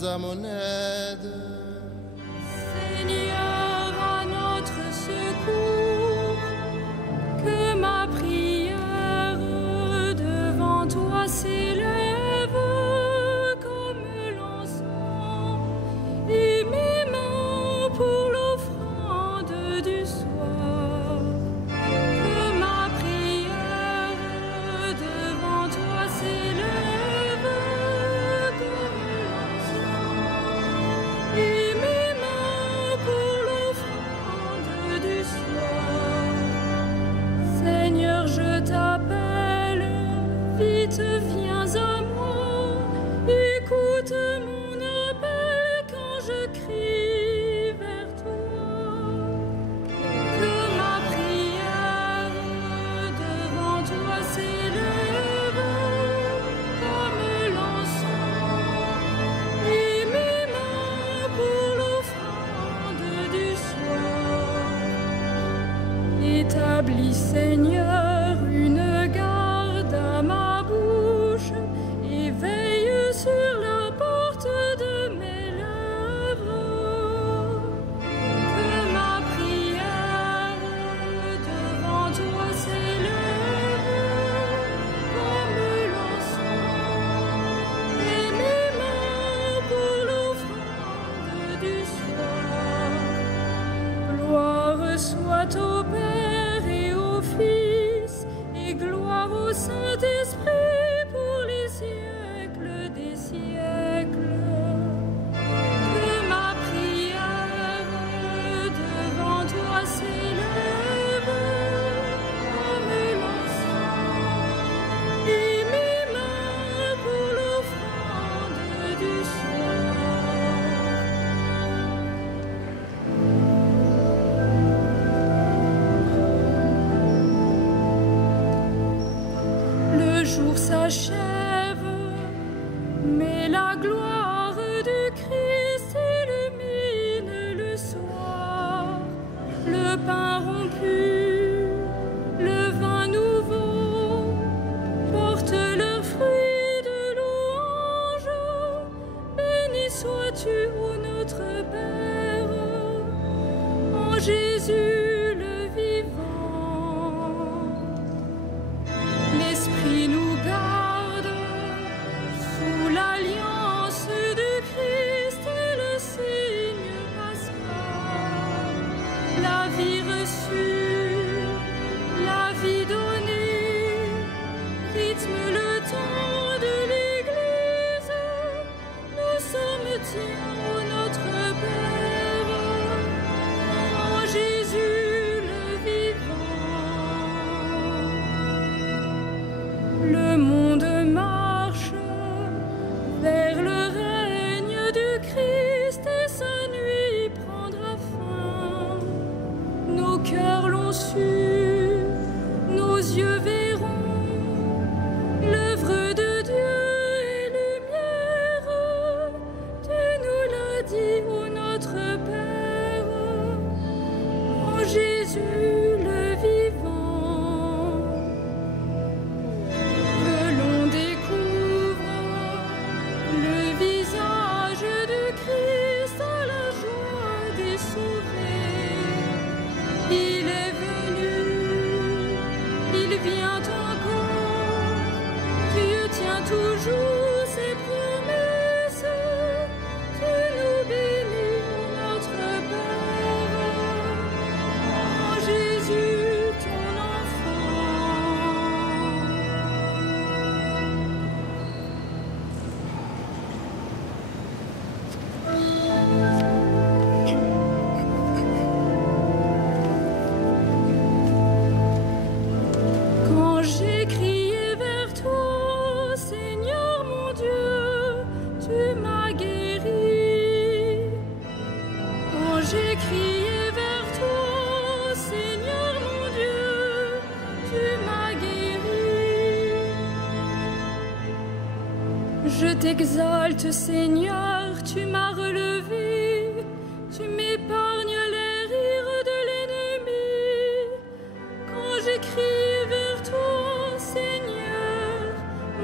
viens à mon aide. Seigneur, à notre secours, que ma prière devant toi s'élève comme l'encens, et mes mains pour l'offrande du soir. Que ma prière devant toi s'élève comme l'encens, et mes mains pour l'offrande du soir. Seigneur, je t'appelle, vite viens à moi, écoute mon appel quand je crie vers toi. Que ma prière devant toi s'élève comme l'encens, et mes mains pour l'offrande du soir. Établis, Seigneur, une garde à ma bouche et veille sur la porte de mes lèvres. Que ma prière devant toi s'élève comme l'encens, et mes mains pour l'offrande du soir. Gloire soit au Père et au Fils, et gloire au Saint-Esprit pour les siècles des siècles. Que ma prière devant toi s'élève comme l'encens, et mes mains pour l'offrande du soir. Le jour s'achève, mais la gloire du Christ illumine le soir. Le pain rompu, le vin nouveau portent leurs fruits de louange. Béni sois-tu, ô notre Père, en Jésus le vivant. L'Esprit nous garde sous l'alliance du Christ et le signe pascal. La vie reçue, la vie donnée, rythme le temps de l'Église. Nous sommes tiens, ô notre Père, en Jésus le vivant. Le monde marche vers le règne du Christ et sa nuit prendra fin. Nos cœurs l'ont su, nos yeux verront l'œuvre de Dieu et lumière. Tu nous l'as dit, ô notre Père, en Jésus le vivant. Que l'on découvre le visage du Christ à la joie des sauvés. Il est venu, il vient encore. Dieu tient toujours ses promesses. Tu nous bénis, ô notre Père, en Jésus ton enfant. Quand j'ai crié vers toi, Seigneur mon Dieu, tu m'as guéri. Quand j'ai crié vers toi, Seigneur mon Dieu, tu m'as guéri. Je t'exalte, Seigneur, tu m'as relevé, tu m'épargnes les rires de l'ennemi. Quand j'ai crié vers toi, Seigneur,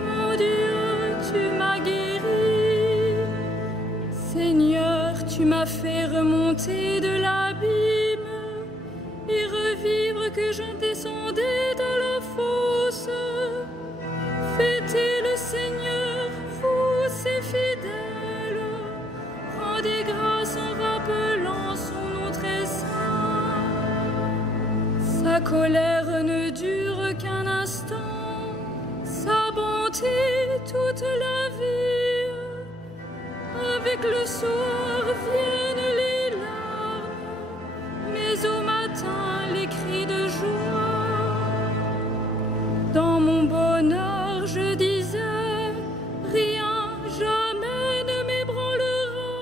mon Dieu, tu m'as guéri. tu m'as fait remonter de l'abîme et revivre que je descendais de la fosse. Fêtez le Seigneur, vous ses fidèles, rendez grâce en rappelant son nom très saint. Sa colère ne dure qu'un instant, sa bonté toute la vie. Avec le soir viennent les larmes, mais au matin les cris de joie. Dans mon bonheur je disais, rien jamais ne m'ébranlera.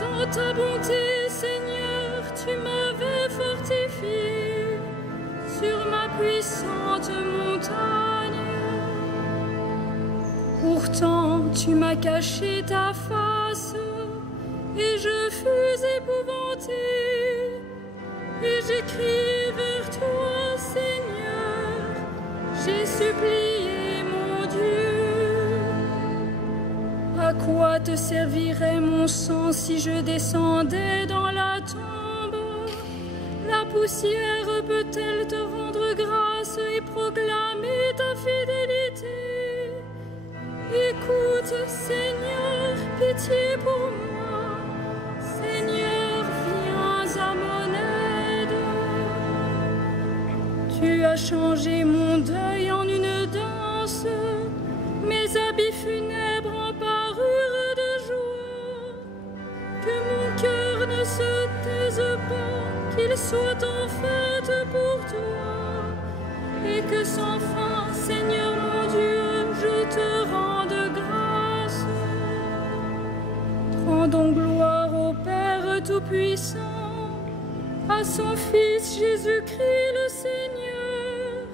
Dans ta bonté, Seigneur, tu m'avais fortifié sur ma puissante montagne. Pourtant, tu m'as caché ta face et je fus épouvantée. Et j'ai crié vers toi, Seigneur, j'ai supplié mon Dieu. À quoi te servirait mon sang si je descendais dans la tombe? La poussière peut-elle te rendre grâce et proclamer ta fidélité? Écoute, Seigneur, pitié pour moi. Seigneur, viens à mon aide. Tu as changé mon deuil en une danse. Mes habits funèbres en parure de joie. Que mon cœur ne se taise pas, qu'il soit en fête pour toi. Et que sans fin, Seigneur mon Dieu, je te rende grâce. Rendons gloire au Père Tout-Puissant, à son Fils Jésus-Christ le Seigneur,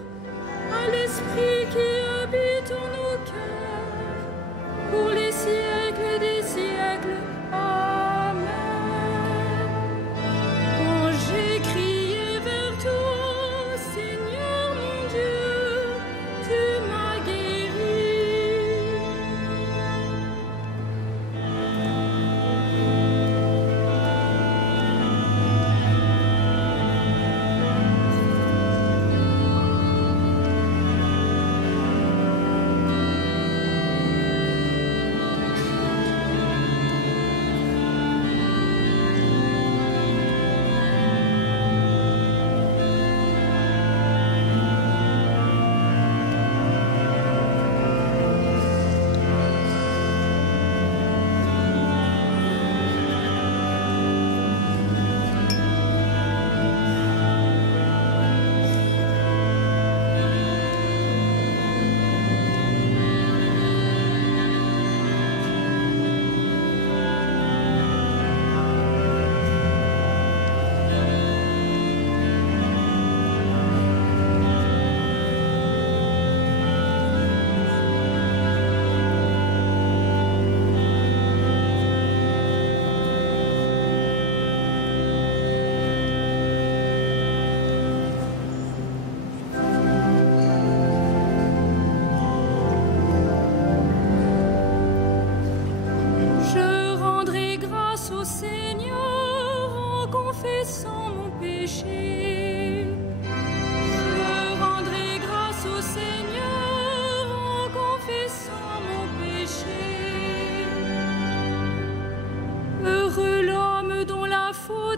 à l'Esprit qui habite en nos cœurs, pour les siècles des siècles. Amen. Quand j'ai crié vers toi, Seigneur mon Dieu, tu m'as guéri.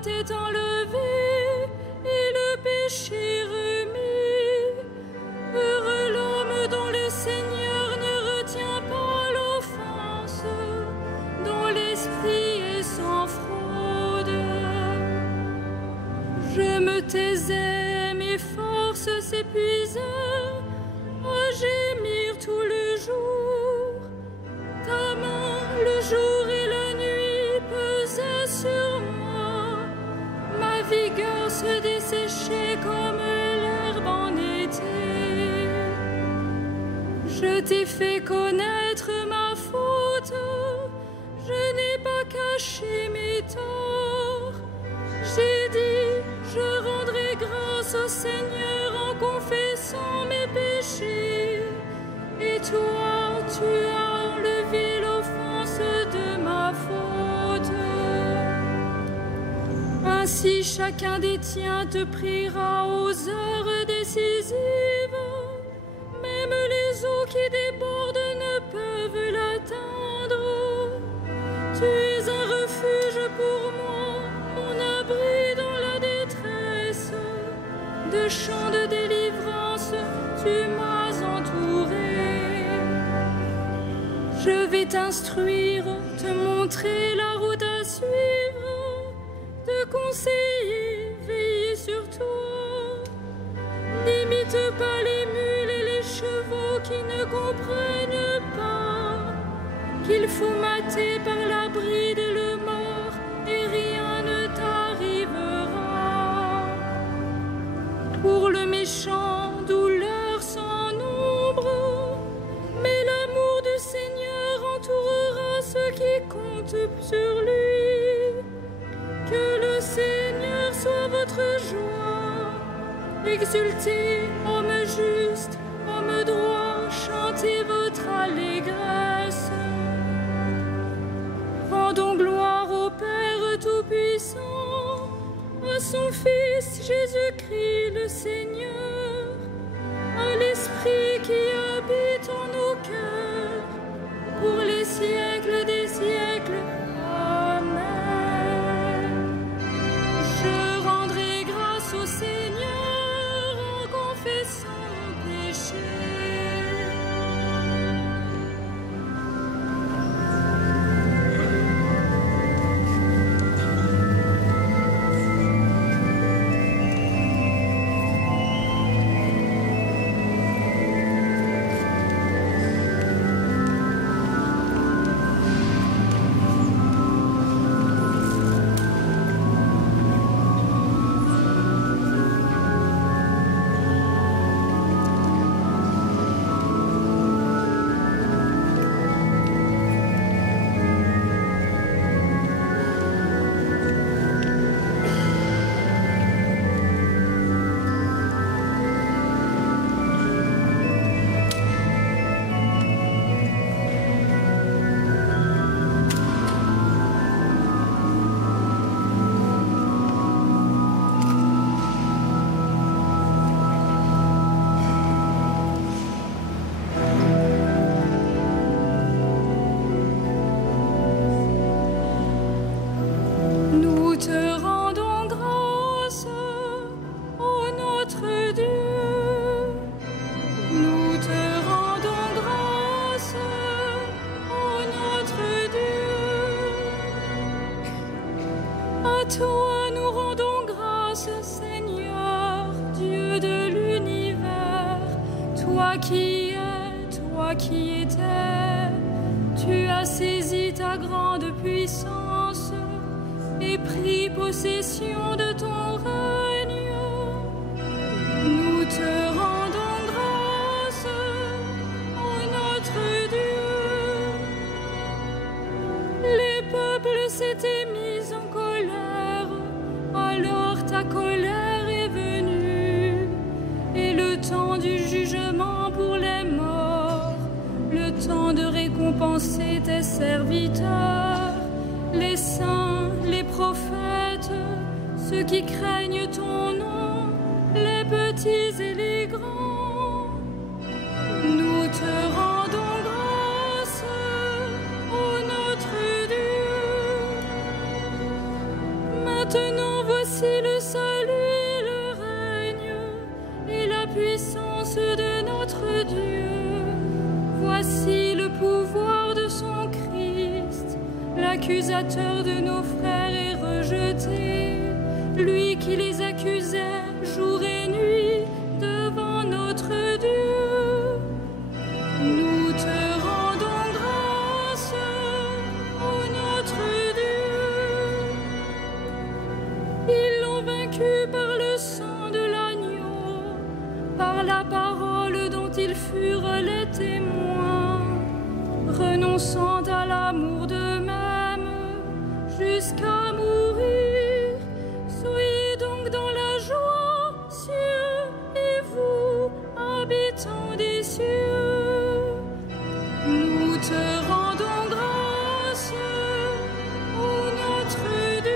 Est enlevé et le péché remis. Heureux l'homme dont le Seigneur ne retient pas l'offense, dont l'esprit est sans fraude. Je me taisais, mes forces s'épuisaient, à gémir tout le jour. Ta main, le jour et la nuit, pesaient sur moi. Ma vigueur se desséchait comme l'herbe en été. Je t'ai fait connaître ma faute, je n'ai pas caché mes torts. J'ai dit, je rendrai grâce au Seigneur en confessant mes péchés. Et toi, tu as enlevé l'offense de ma faute. Ainsi chacun des tiens te priera aux heures décisives. Même les eaux qui débordent ne peuvent l'atteindre. Tu es un refuge pour moi, mon abri dans la détresse. De chants de délivrance, tu m'as entouré. Je vais t'instruire, te montrer la route à suivre, te conseiller, veiller sur toi. N'imite pas les mules et les chevaux qui ne comprennent pas qu'il faut mater par la bride et le mort et rien ne t'arrivera. Pour le méchant, douleur sans nombre, mais l'amour du Seigneur entourera ceux qui comptent sur lui. Que le Seigneur soit votre joie. Exultez, homme juste, homme droit, chantez votre allégresse. Rendons gloire au Père Tout-Puissant, à son Fils Jésus-Christ le Seigneur, à l'Esprit qui habite en nos cœurs, pour les siècles des siècles. Amen. Je rendrai grâce au Seigneur en confessant mon péché. Toi qui étais, tu as saisi ta grande puissance et pris possession de ton règne. Nous te rendons grâce, ô notre Dieu. Les peuples s'étaient mis en colère, alors ta colère est venue, et le temps du jugement pour les morts, le temps de récompenser tes serviteurs, les saints, les prophètes, ceux qui craignent ton nom, les petits et les grands. Nous te rendons grâce, ô notre Dieu. Maintenant voici le salut et le règne et la puissance de notre Dieu. Voici le pouvoir de son Christ. L'accusateur de nos frères est rejeté, lui qui les accusait jour et nuit devant notre Dieu. Nous te rendons grâce, ô notre Dieu. Ils l'ont vaincu par le sang de l'agneau, par la parole dont ils furent les témoins, renonçant à l'amour d'eux-mêmes jusqu'à mourir. Soyez donc dans la joie, cieux, et vous, habitants des cieux. Nous te rendons grâce, ô notre Dieu.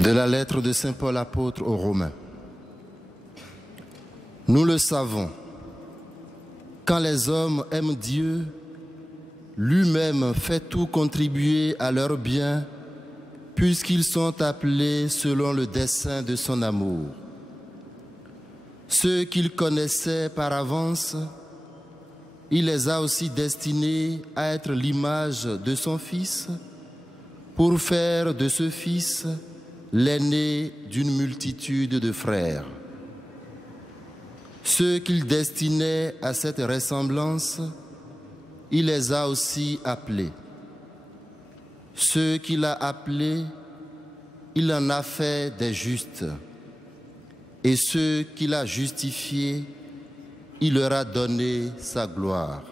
De la lettre de Saint Paul apôtre aux Romains. Nous le savons, quand les hommes aiment Dieu, lui-même fait tout contribuer à leur bien, puisqu'ils sont appelés selon le dessein de son amour. Ceux qu'il connaissait par avance, il les a aussi destinés à être l'image de son Fils, pour faire de ce Fils l'aîné d'une multitude de frères. Ceux qu'il destinait à cette ressemblance, il les a aussi appelés. Ceux qu'il a appelés, il en a fait des justes. Et ceux qu'il a justifiés, il leur a donné sa gloire.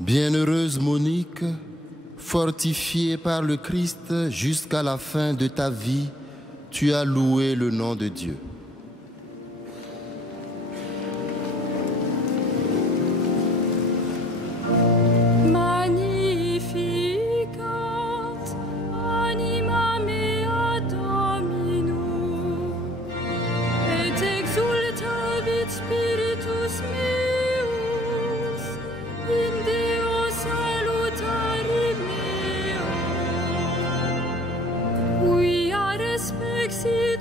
Bienheureuse Monique, fortifiée par le Christ jusqu'à la fin de ta vie, tu as loué le nom de Dieu.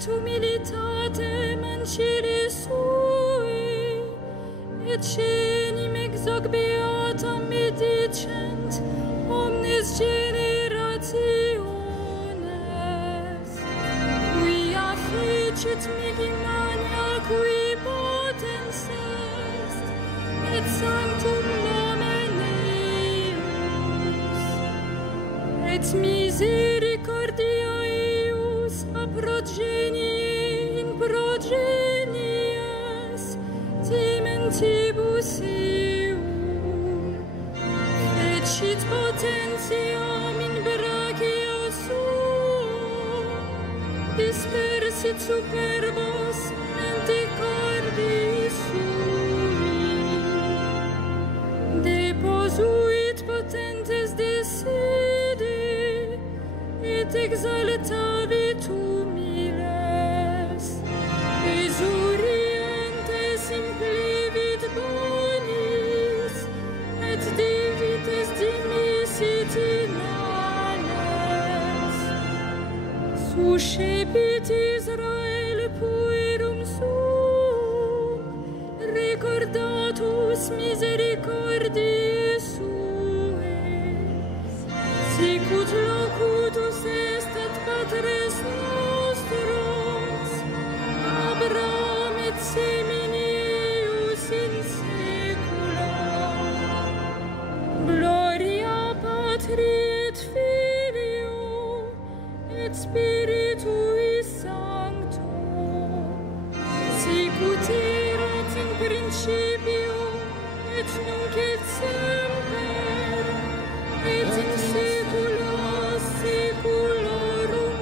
Humilitatem ancili sui, et cenim exoc beatam medicent omnes generationes, quia fecit mihi magna qui potens est, et sanctum nomen eius, et misericordia eius a progenie progenies timentibus eum, fecit potentiam in brachia suo, dispersit superbos menticordis sui, deposuit potentes de sede, et exaltavit humiles, Exurientes implivit bonis, et divites dimisit inales. Suscepit Israel puerum sum, recordatus misericordiae suae, sicut locutus est ad patres nostros, Abraham et semini eius in saecula. Gloria Patri et Filio et Spiritui Sancto, sicut erat in principio et nunc et semper et in saecula saeculorum.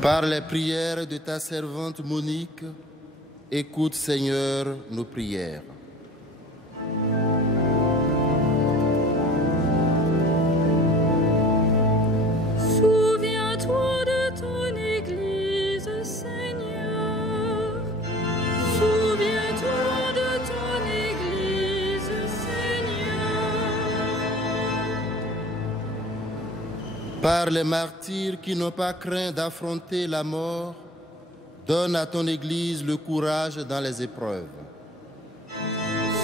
Par les prières de ta servante Monique, écoute, Seigneur, nos prières. Souviens-toi de ton Église, Seigneur. Souviens-toi de ton Église, Seigneur. Par les martyrs qui n'ont pas craint d'affronter la mort, donne à ton Église le courage dans les épreuves.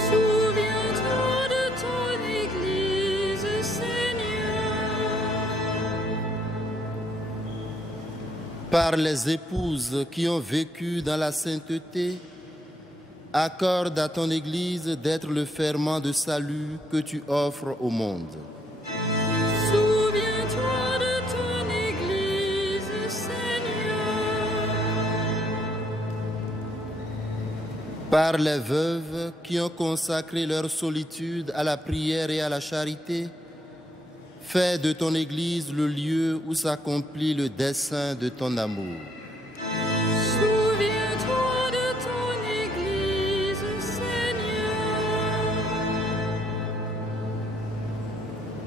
Souviens-toi de ton Église, Seigneur. Par les épouses qui ont vécu dans la sainteté, accorde à ton Église d'être le ferment de salut que tu offres au monde. Souviens-toi de ton Église, Seigneur. Par les veuves qui ont consacré leur solitude à la prière et à la charité, fais de ton Église le lieu où s'accomplit le dessein de ton amour. Souviens-toi de ton Église, Seigneur.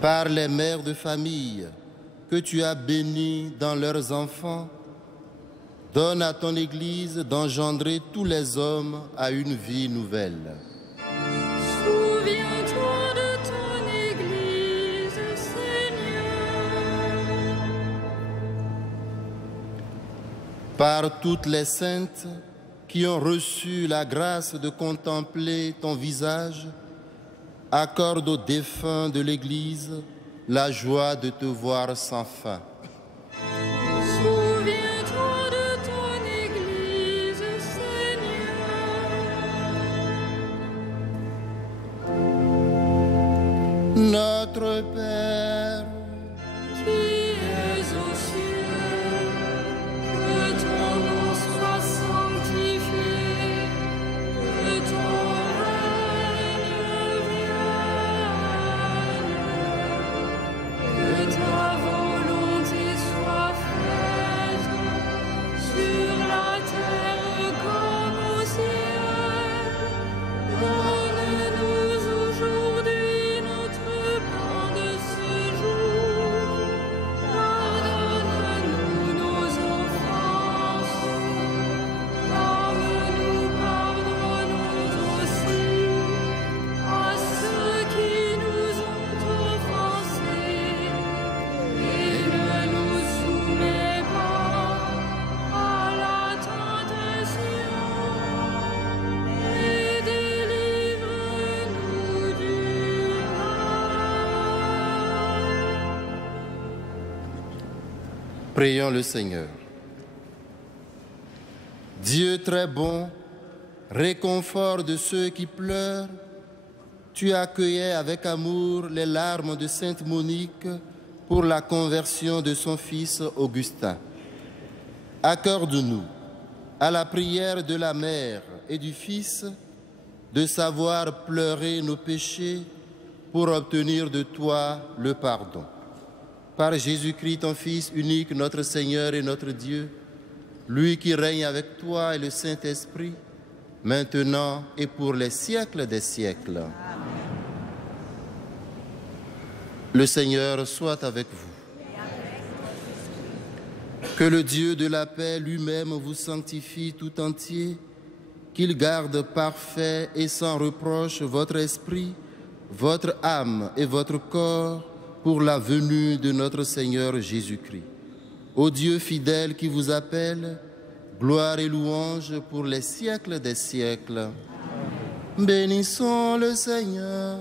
Par les mères de famille que tu as bénies dans leurs enfants, donne à ton Église d'engendrer tous les hommes à une vie nouvelle. Souviens-toi de ton Église, Seigneur. Par toutes les saintes qui ont reçu la grâce de contempler ton visage, accorde aux défunts de l'Église la joie de te voir sans fin. Souviens-toi de ton Église, Seigneur. Notre Père, Qui es aux cieux, que ton nom soit sanctifié, que ton règne vienne, que ta volonté soit faite sur la terre comme au ciel. Donne-nous aujourd'hui notre pain de ce jour. Pardonne-nous nos offenses, comme nous pardonnons aussi à ceux qui nous ont offensés. Et ne nous soumets pas à la tentation, mais délivre-nous du mal. prions le Seigneur. Dieu très bon, réconfort de ceux qui pleurent, tu accueillais avec amour les larmes de Sainte Monique pour la conversion de son fils Augustin. Accorde-nous, à la prière de la mère et du fils, de savoir pleurer nos péchés pour obtenir de toi le pardon. Par Jésus-Christ, ton Fils unique, notre Seigneur et notre Dieu, lui qui règne avec toi et le Saint-Esprit, maintenant et pour les siècles des siècles. Le Seigneur soit avec vous. Que le Dieu de la paix lui-même vous sanctifie tout entier, qu'il garde parfait et sans reproche votre esprit, votre âme et votre corps pour la venue de notre Seigneur Jésus-Christ. Ô Dieu fidèle qui vous appelle, gloire et louange pour les siècles des siècles. Bénissons le Seigneur.